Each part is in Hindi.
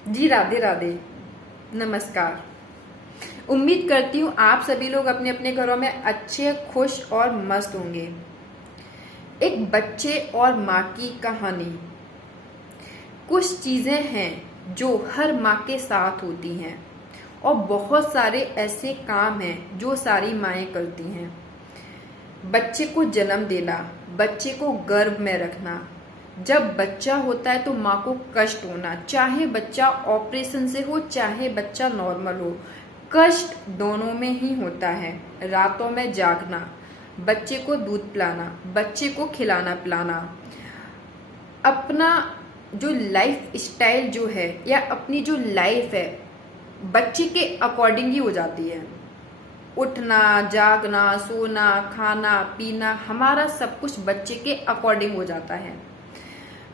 जी राधे राधे, नमस्कार। उम्मीद करती हूँ आप सभी लोग अपने अपने घरों में अच्छे, खुश और मस्त होंगे। एक बच्चे और माँ की कहानी। कुछ चीज़ें हैं जो हर माँ के साथ होती हैं और बहुत सारे ऐसे काम हैं जो सारी माएँ करती हैं। बच्चे को जन्म देना, बच्चे को गर्भ में रखना। जब बच्चा होता है तो माँ को कष्ट होना, चाहे बच्चा ऑपरेशन से हो चाहे बच्चा नॉर्मल हो, कष्ट दोनों में ही होता है। रातों में जागना, बच्चे को दूध पिलाना, बच्चे को खिलाना पिलाना, अपना जो लाइफ स्टाइल जो है या अपनी जो लाइफ है बच्चे के अकॉर्डिंग ही हो जाती है। उठना, जागना, सोना, खाना पीना, हमारा सब कुछ बच्चे के अकॉर्डिंग हो जाता है।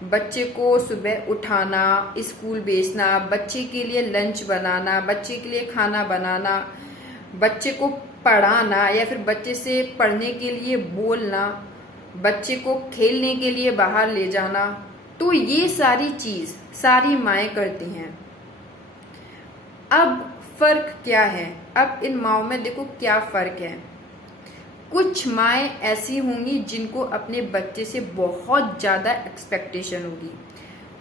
बच्चे को सुबह उठाना, स्कूल भेजना, बच्चे के लिए लंच बनाना, बच्चे के लिए खाना बनाना, बच्चे को पढ़ाना या फिर बच्चे से पढ़ने के लिए बोलना, बच्चे को खेलने के लिए बाहर ले जाना, तो ये सारी चीज सारी माएँ करती हैं। अब फर्क क्या है? अब इन माओं में देखो क्या फर्क है। कुछ माएँ ऐसी होंगी जिनको अपने बच्चे से बहुत ज़्यादा एक्सपेक्टेशन होगी,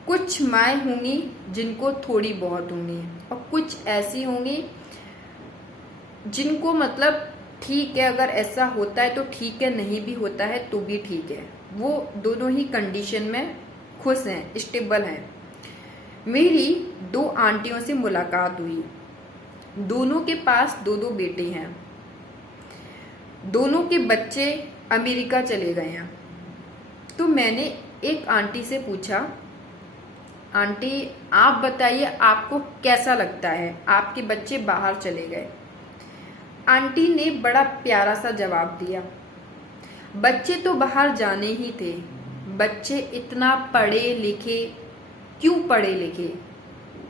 कुछ माएँ होंगी जिनको थोड़ी बहुत होंगी, और कुछ ऐसी होंगी जिनको मतलब ठीक है, अगर ऐसा होता है तो ठीक है, नहीं भी होता है तो भी ठीक है। वो दोनों ही कंडीशन में खुश हैं, स्टेबल हैं। मेरी दो आंटियों से मुलाकात हुई। दोनों के पास दो दो बेटे हैं। दोनों के बच्चे अमेरिका चले गए हैं। तो मैंने एक आंटी से पूछा, आंटी आप बताइए आपको कैसा लगता है, आपके बच्चे बाहर चले गए। आंटी ने बड़ा प्यारा सा जवाब दिया, बच्चे तो बाहर जाने ही थे, बच्चे इतना पढ़े लिखे, क्यों पढ़े लिखे?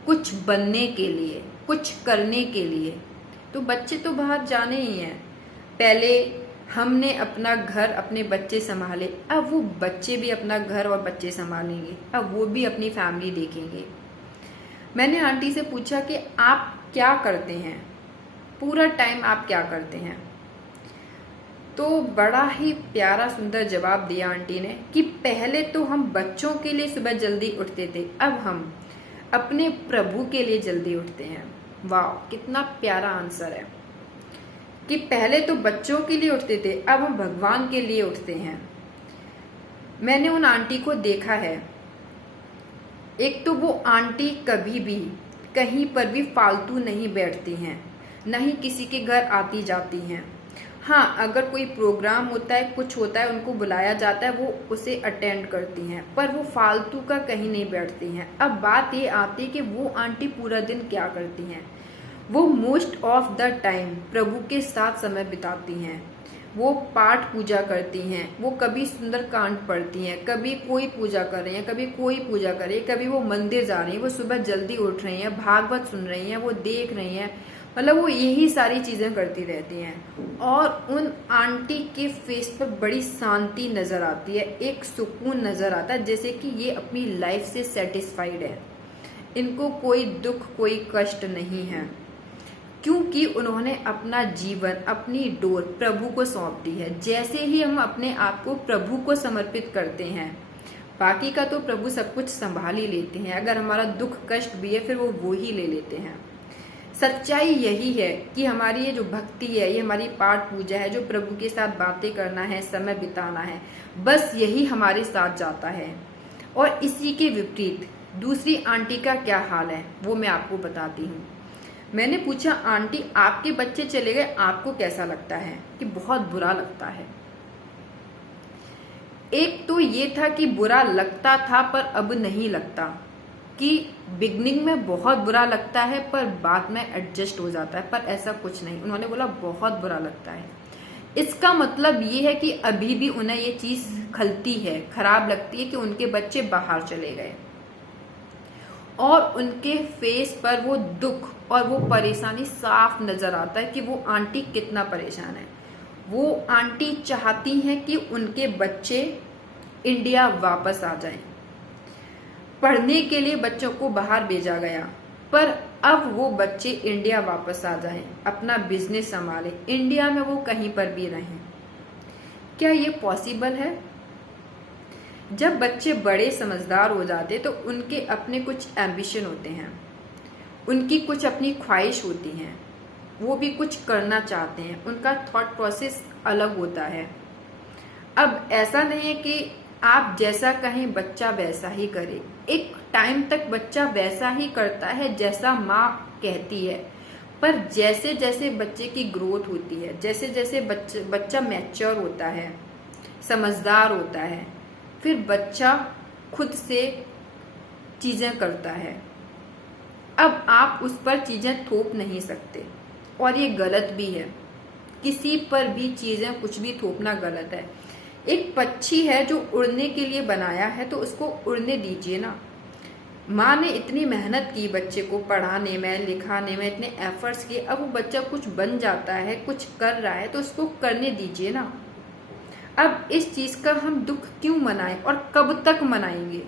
कुछ बनने के लिए, कुछ करने के लिए। तो बच्चे तो बाहर जाने ही हैं। पहले हमने अपना घर, अपने बच्चे संभाले, अब वो बच्चे भी अपना घर और बच्चे संभालेंगे, अब वो भी अपनी फैमिली देखेंगे। मैंने आंटी से पूछा कि आप क्या करते हैं, पूरा टाइम आप क्या करते हैं? तो बड़ा ही प्यारा सुंदर जवाब दिया आंटी ने कि पहले तो हम बच्चों के लिए सुबह जल्दी उठते थे, अब हम अपने प्रभु के लिए जल्दी उठते हैं। वाह, कितना प्यारा आंसर है कि पहले तो बच्चों के लिए उठते थे, अब हम भगवान के लिए उठते हैं। मैंने उन आंटी को देखा है। एक तो वो आंटी कभी भी कहीं पर भी फालतू नहीं बैठती हैं, न ही किसी के घर आती जाती हैं। हाँ, अगर कोई प्रोग्राम होता है, कुछ होता है, उनको बुलाया जाता है, वो उसे अटेंड करती हैं, पर वो फालतू का कहीं नहीं बैठती हैं। अब बात ये आती है कि वो आंटी पूरा दिन क्या करती हैं। वो मोस्ट ऑफ द टाइम प्रभु के साथ समय बिताती हैं। वो पाठ पूजा करती हैं, वो कभी सुंदरकांड पढ़ती हैं, कभी कोई पूजा कर रही हैं, कभी कोई पूजा कर रही है, कभी वो मंदिर जा रही हैं, वो सुबह जल्दी उठ रही हैं, भागवत सुन रही हैं, वो देख रही हैं, मतलब वो यही सारी चीजें करती रहती हैं। और उन आंटी के फेस पर बड़ी शांति नजर आती है, एक सुकून नजर आता है, जैसे कि ये अपनी लाइफ से सेटिस्फाइड है, इनको कोई दुख कोई कष्ट नहीं है, क्योंकि उन्होंने अपना जीवन, अपनी डोर प्रभु को सौंप दी है। जैसे ही हम अपने आप को प्रभु को समर्पित करते हैं, बाकी का तो प्रभु सब कुछ संभाल ही लेते हैं। अगर हमारा दुख कष्ट भी है फिर वो ही ले लेते हैं। सच्चाई यही है कि हमारी ये जो भक्ति है, ये हमारी पाठ पूजा है, जो प्रभु के साथ बातें करना है, समय बिताना है, बस यही हमारे साथ जाता है। और इसी के विपरीत दूसरी आंटी का क्या हाल है वो मैं आपको बताती हूँ। मैंने पूछा, आंटी आपके बच्चे चले गए, आपको कैसा लगता है? कि बहुत बुरा लगता है। एक तो ये था कि बुरा लगता था पर अब नहीं लगता, कि बिगनिंग में बहुत बुरा लगता है पर बाद में एडजस्ट हो जाता है, पर ऐसा कुछ नहीं। उन्होंने बोला बहुत बुरा लगता है। इसका मतलब ये है कि अभी भी उन्हें ये चीज खलती है, खराब लगती है कि उनके बच्चे बाहर चले गए, और उनके फेस पर वो दुख और वो परेशानी साफ नजर आता है कि वो आंटी कितना परेशान है। वो आंटी चाहती हैं कि उनके बच्चे इंडिया वापस आ जाएं। पढ़ने के लिए बच्चों को बाहर भेजा गया, पर अब वो बच्चे इंडिया वापस आ जाएं, अपना बिजनेस संभालें, इंडिया में वो कहीं पर भी रहें। क्या ये पॉसिबल है? जब बच्चे बड़े समझदार हो जाते तो उनके अपने कुछ एम्बिशन होते हैं, उनकी कुछ अपनी ख्वाहिश होती हैं, वो भी कुछ करना चाहते हैं, उनका थॉट प्रोसेस अलग होता है। अब ऐसा नहीं है कि आप जैसा कहें बच्चा वैसा ही करे। एक टाइम तक बच्चा वैसा ही करता है जैसा माँ कहती है, पर जैसे जैसे बच्चे की ग्रोथ होती है, जैसे जैसे बच्चा मैच्योर होता है, समझदार होता है, फिर बच्चा खुद से चीजें करता है। अब आप उस पर चीजें थोप नहीं सकते, और ये गलत भी है। किसी पर भी चीजें कुछ भी थोपना गलत है। एक पक्षी है जो उड़ने के लिए बनाया है, तो उसको उड़ने दीजिए ना। माँ ने इतनी मेहनत की बच्चे को पढ़ाने में, लिखाने में, इतने एफर्ट्स किए, अब वो बच्चा कुछ बन जाता है, कुछ कर रहा है, तो उसको करने दीजिए ना। अब इस चीज का हम दुख क्यों मनाएं और कब तक मनाएंगे?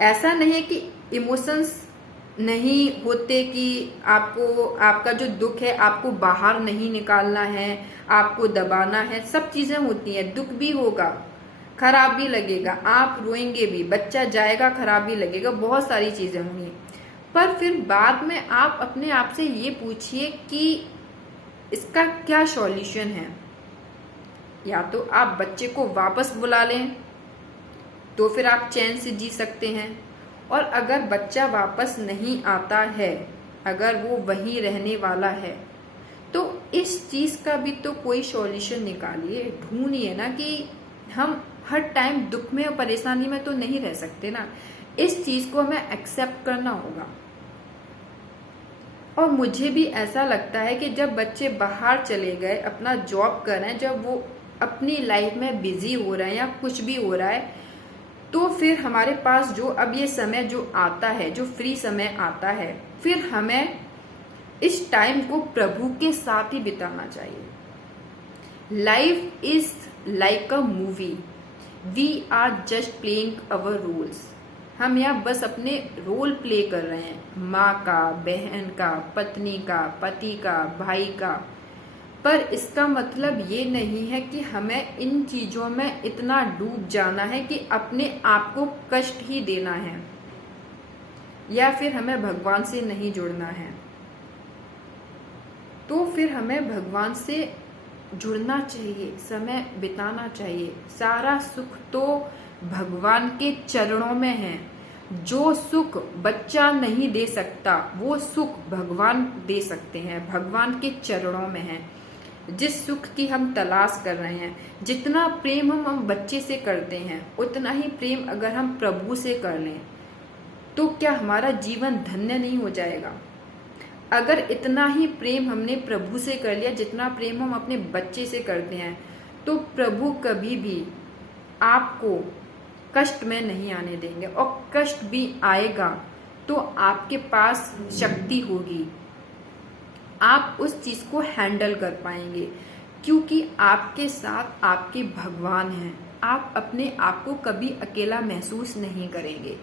ऐसा नहीं है कि इमोशंस नहीं होते, कि आपको आपका जो दुख है आपको बाहर नहीं निकालना है, आपको दबाना है। सब चीजें होती हैं, दुख भी होगा, खराब भी लगेगा, आप रोएंगे भी, बच्चा जाएगा, खराब भी लगेगा, बहुत सारी चीजें होंगी। पर फिर बाद में आप अपने आप से ये पूछिए कि इसका क्या सॉल्यूशन है। या तो आप बच्चे को वापस बुला लें, तो फिर आप चैन से जी सकते हैं। और अगर बच्चा वापस नहीं आता है, अगर वो वहीं रहने वाला है, तो इस चीज का भी तो कोई सॉल्यूशन निकालिए, ढूंढिए ना। कि हम हर टाइम दुख में और परेशानी में तो नहीं रह सकते ना। इस चीज को हमें एक्सेप्ट करना होगा। और मुझे भी ऐसा लगता है कि जब बच्चे बाहर चले गए, अपना जॉब कर रहे हैं, जब वो अपनी लाइफ में बिजी हो रहे हैं या कुछ भी हो रहा है, तो फिर हमारे पास जो अब ये समय जो आता है, जो फ्री समय आता है, फिर हमें इस टाइम को प्रभु के साथ ही बिताना चाहिए। Life is like a movie, we are just playing our roles. हम यहाँ बस अपने रोल प्ले कर रहे हैं, माँ का, बहन का, पत्नी का, पति का, भाई का। पर इसका मतलब ये नहीं है कि हमें इन चीजों में इतना डूब जाना है कि अपने आप को कष्ट ही देना है, या फिर हमें भगवान से नहीं जुड़ना है। तो फिर हमें भगवान से जुड़ना चाहिए, समय बिताना चाहिए। सारा सुख तो भगवान के चरणों में है। जो सुख बच्चा नहीं दे सकता, वो सुख भगवान दे सकते हैं, भगवान के चरणों में है। जिस सुख की हम तलाश कर रहे हैं, जितना प्रेम हम बच्चे से करते हैं, उतना ही प्रेम अगर हम प्रभु से कर लें, तो क्या हमारा जीवन धन्य नहीं हो जाएगा? अगर इतना ही प्रेम हमने प्रभु से कर लिया जितना प्रेम हम अपने बच्चे से करते हैं, तो प्रभु कभी भी आपको कष्ट में नहीं आने देंगे। और कष्ट भी आएगा तो आपके पास शक्ति होगी, आप उस चीज को हैंडल कर पाएंगे, क्योंकि आपके साथ आपके भगवान हैं। आप अपने आप को कभी अकेला महसूस नहीं करेंगे।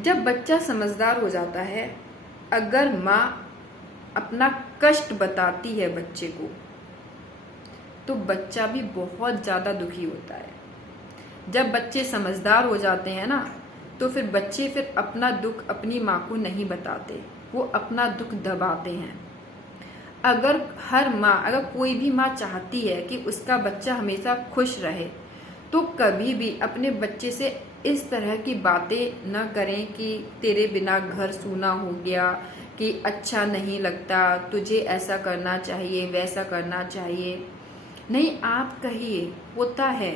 जब बच्चा समझदार हो जाता है, अगर माँ अपना कष्ट बताती है बच्चे को, तो बच्चा भी बहुत ज्यादा दुखी होता है। जब बच्चे समझदार हो जाते हैं ना, तो फिर बच्चे फिर अपना दुख अपनी माँ को नहीं बताते, वो अपना दुख दबाते हैं। अगर अगर कोई भी माँ चाहती है कि उसका बच्चा हमेशा खुश रहे, तो कभी भी अपने बच्चे से इस तरह की बातें न करें कि तेरे बिना घर सूना हो गया, कि अच्छा नहीं लगता, तुझे ऐसा करना चाहिए, वैसा करना चाहिए। नहीं, आप कहिए, होता है,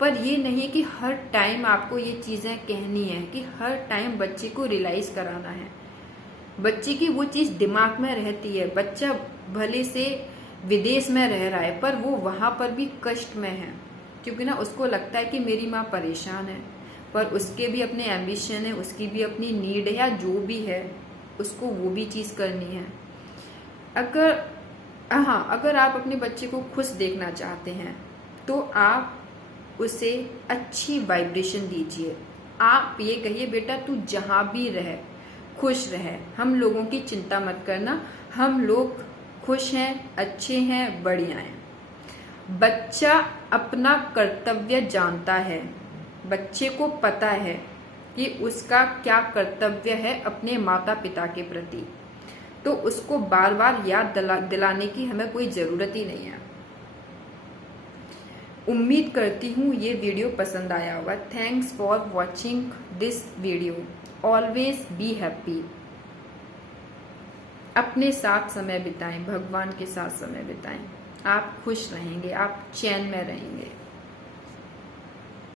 पर ये नहीं कि हर टाइम आपको ये चीजें कहनी है, कि हर टाइम बच्चे को रियलाइज कराना है। बच्चे की वो चीज दिमाग में रहती है। बच्चा भले से विदेश में रह रहा है, पर वो वहां पर भी कष्ट में है, क्योंकि ना उसको लगता है कि मेरी माँ परेशान है, पर उसके भी अपने एम्बिशन है, उसकी भी अपनी नीड है, या जो भी है उसको वो भी चीज करनी है। अगर आप अपने बच्चे को खुश देखना चाहते हैं, तो आप उसे अच्छी वाइब्रेशन दीजिए, आप ये कहिए बेटा तू जहां भी रहे खुश रहे, हम लोगों की चिंता मत करना, हम लोग खुश हैं, अच्छे हैं, बढ़िया हैं। बच्चा अपना कर्तव्य जानता है, बच्चे को पता है कि उसका क्या कर्तव्य है अपने माता पिता के प्रति, तो उसको बार बार याद दिलाने की हमें कोई ज़रूरत ही नहीं है। उम्मीद करती हूँ ये वीडियो पसंद आया होगा। Thanks for watching this video. Always be happy. अपने साथ समय बिताएं, भगवान के साथ समय बिताएं, आप खुश रहेंगे, आप चैन में रहेंगे।